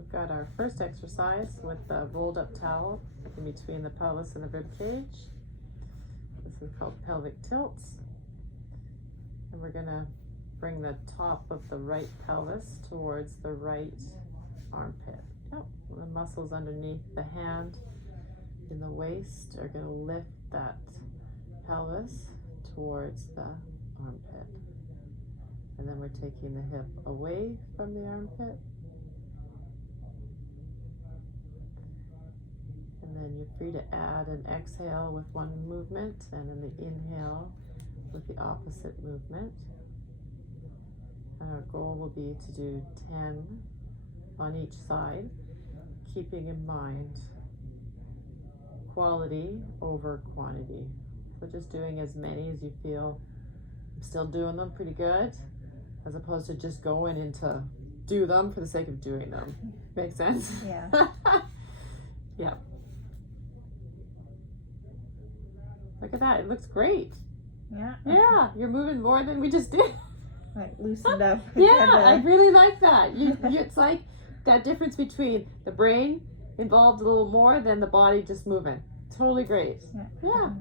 we've got our first exercise with the rolled up towel in between the pelvis and the rib cage. This is called pelvic tilts. And we're gonna bring the top of the right pelvis towards the right armpit. Yep. The muscles underneath the hand in the waist are gonna lift that pelvis towards the armpit. And then we're taking the hip away from the armpit. And then you're free to add an exhale with one movement and then the inhale with the opposite movement. And our goal will be to do 10 on each side, keeping in mind quality over quantity. So just doing as many as you feel. I'm still doing them pretty good, as opposed to just going into do them for the sake of doing them. Make sense? Yeah. Yeah. Look at that, it looks great. Yeah. Yeah, you're moving more than we just did. Like loosened up. Yeah, I really like that. It's like that difference between the brain involved a little more than the body just moving. Totally great. Yeah.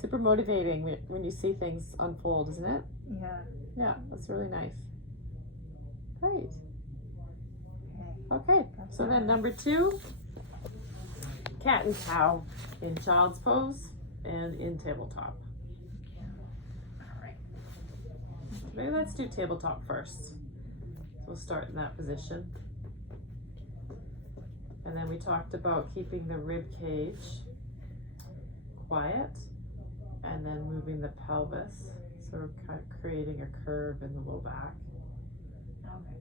Super motivating when you see things unfold, isn't it? Yeah. Yeah, that's really nice. Great. Okay, so then number 2, cat and cow in child's pose and in tabletop. All right. Maybe let's do tabletop first. So we'll start in that position. And then we talked about keeping the rib cage quiet and then moving the pelvis. So we're kind of creating a curve in the low back.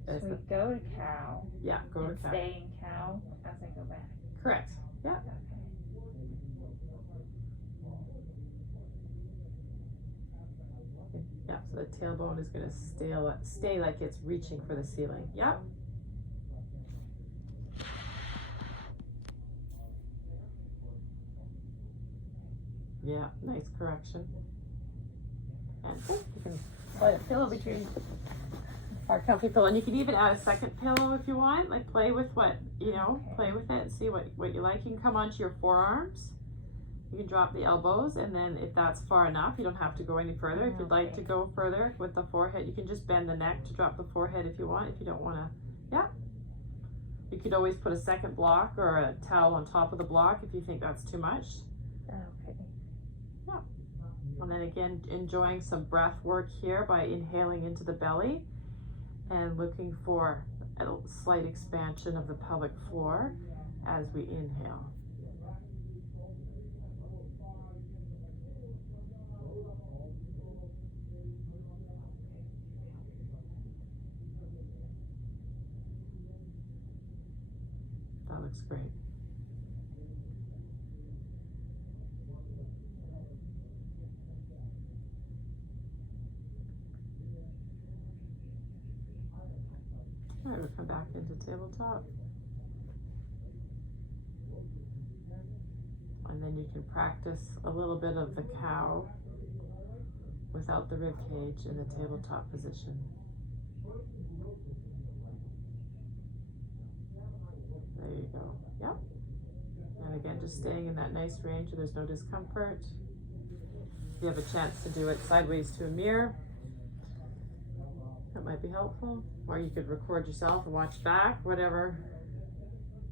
Okay, so we go to cow. Yeah, go to cow. Stay in cow as I go back. Correct. Yeah. Okay. Yeah, so the tailbone is going to stay like it's reaching for the ceiling. Yep. Yeah, nice correction. And you can put a pillow between our comfy pillow, and you can even add a second pillow if you want. Like play with what, play with it and see what you like. You can come onto your forearms. You can drop the elbows, and then if that's far enough, you don't have to go any further. If you'd like to go further with the forehead, you can just bend the neck to drop the forehead if you want. If you don't want to, yeah. You could always put a second block or a towel on top of the block if you think that's too much. Okay. Yeah. And then again, enjoying some breath work here by inhaling into the belly and looking for a slight expansion of the pelvic floor as we inhale. That looks great. All right, we'll come back into tabletop. And then you can practice a little bit of the cow without the rib cage in the tabletop position. There you go. Yep. And again, just staying in that nice range where there's no discomfort. If you have a chance to do it sideways to a mirror, that might be helpful. Or you could record yourself and watch back, whatever.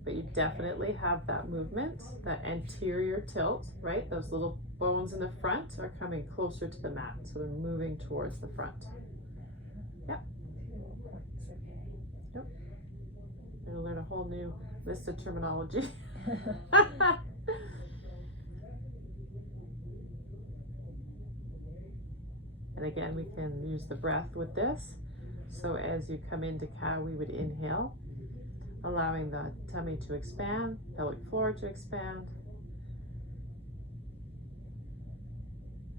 But you definitely have that movement, that anterior tilt, right? Those little bones in the front are coming closer to the mat, so they're moving towards the front. Yep. Yep. You're gonna learn a whole new list of terminology. And again, we can use the breath with this. So as you come into cow, we would inhale, allowing the tummy to expand, pelvic floor to expand.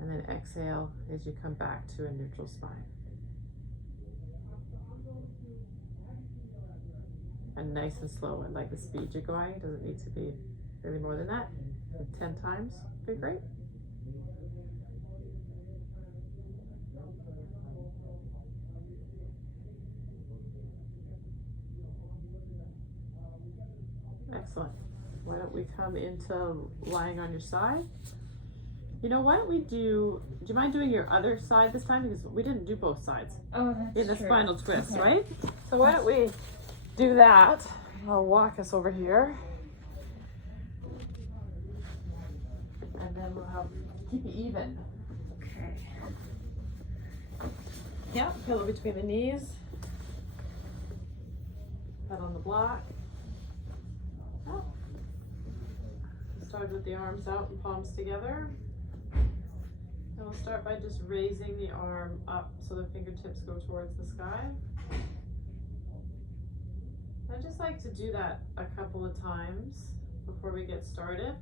And then exhale as you come back to a neutral spine. And nice and slow. I like the speed you're going. It doesn't need to be really more than that. 10 times would be great. Excellent. Why don't we come into lying on your side? You know, why don't we do you mind doing your other side this time? Because we didn't do both sides Oh, that's in the true. spinal twist, Okay. right? So why don't we do that? I'll walk us over here. And then we'll have, keep it even. Okay. Yeah, pillow between the knees. Head on the block. Oh. Start with the arms out and palms together. And we'll start by just raising the arm up so the fingertips go towards the sky. I just like to do that a couple of times before we get started.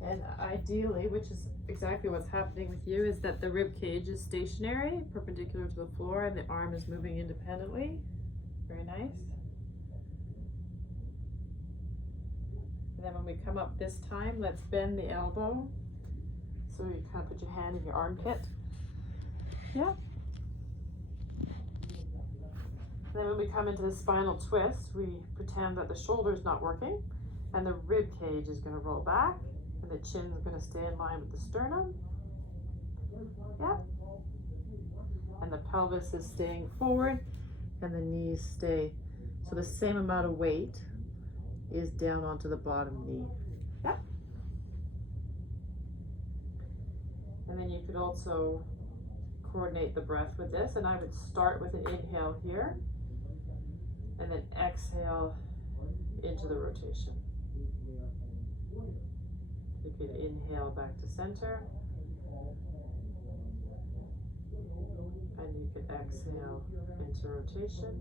And ideally, which is exactly what's happening with you, is that the rib cage is stationary, perpendicular to the floor, and the arm is moving independently. Very nice. And then when we come up this time, let's bend the elbow. So you kind of put your hand in your armpit. Yeah. And then when we come into the spinal twist, we pretend that the shoulder's not working and the rib cage is going to roll back and the chin is going to stay in line with the sternum. Yeah. And the pelvis is staying forward and the knees stay. So the same amount of weight is down onto the bottom knee. Yeah. And then you could also coordinate the breath with this, and I would start with an inhale here and then exhale into the rotation. You could inhale back to center and you could exhale into rotation.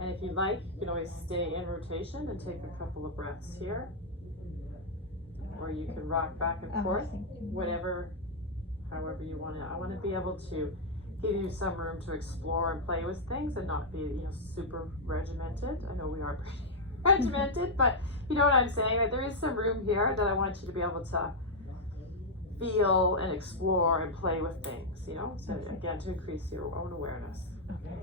And if you like, you can always stay in rotation and take a couple of breaths here. Or you can rock back and forth, whatever, however you want to. I want to be able to give you some room to explore and play with things and not be, you know, super regimented. I know we are pretty regimented, but you know what I'm saying? Like, there is some room here that I want you to be able to feel and explore and play with things, you know? So again, to increase your own awareness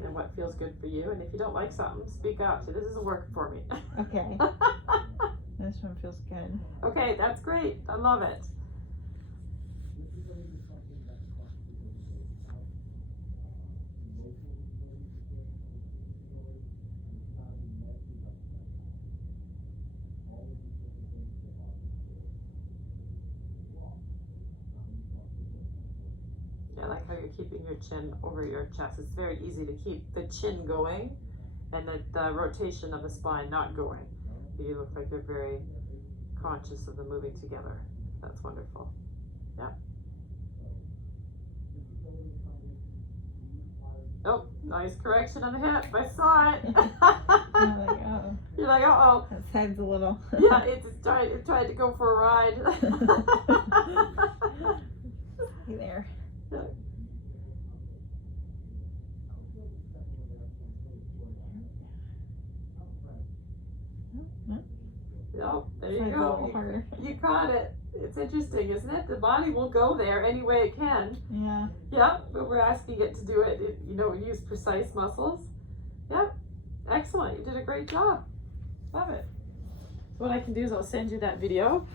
and what feels good for you. And if you don't like something, speak up. Say, this isn't working for me. Okay. This one feels good. Okay, that's great. I love it. I like how you're keeping your chin over your chest. It's very easy to keep the chin going and the rotation of the spine not going. You look like you're very conscious of the moving together. That's wonderful. Yeah. Oh, nice correction on the hip. I saw it. I'm like, oh. You're like, uh-oh. That side's a little. Yeah, it's tried to go for a ride. Hey there. Yeah. Oh, there you go. You caught it. It's interesting, isn't it? The body will go there any way it can. Yeah. Yeah, but we're asking it to do it, you know, use precise muscles. Yeah, excellent. You did a great job. Love it. So what I can do is I'll send you that video